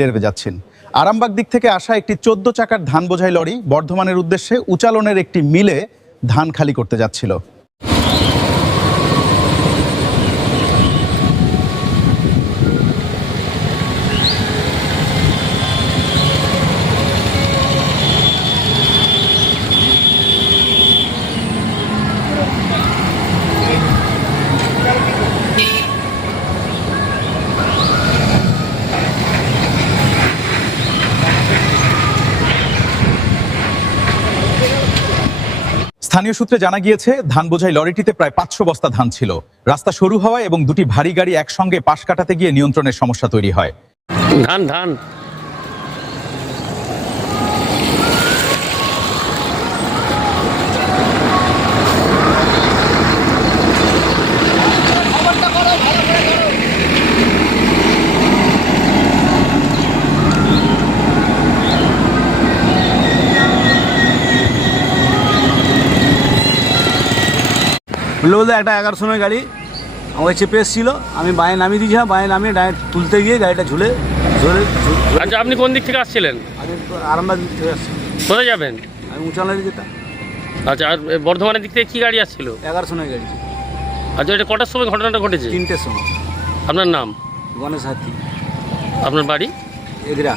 তেরে যাচ্ছেন। আরামবাগ দিক থেকে আসা একটি 14 চাকার ধান বোঝাই লরি বর্ধমানের উদ্দেশ্যে উচালনের একটি মিলে ধান খালি করতে যাচ্ছিল। স্থানীয় সূত্রে জানা গিয়েছে, ধান বোঝাই লরিটিতে প্রায় 500 বস্তা ধান ছিল। রাস্তা সরু হওয়ায় এবং দুটি ভারী গাড়ি একসঙ্গে পাশ কাটাতে গিয়ে নিয়ন্ত্রণের সমস্যা তৈরি হয়। ধান বলতে একটা 11 সময় গাড়ি আমাকে চেপে এসেছিল, আমি বাইরে নামিয়ে দিয়েছিলাম, বাইরে নামিয়ে ডাইরেক্ট তুলতে গিয়ে গাড়িটা ঝুলে। আচ্ছা, আপনি কোন দিক থেকে আসছিলেন? আমি আরামবাগ দিক থেকে আসছি। কোথায় যাবেন? আমি উচালনে যেতাম। আচ্ছা, আর বর্ধমানের দিক থেকে কি গাড়ি আসছিল? 11 সময় গাড়ি। আচ্ছা, এটা কটার সময় ঘটনাটা ঘটেছে? 3টের সময়। আপনার নাম? গণেশ হাতি। আপনার বাড়ি? এগরা।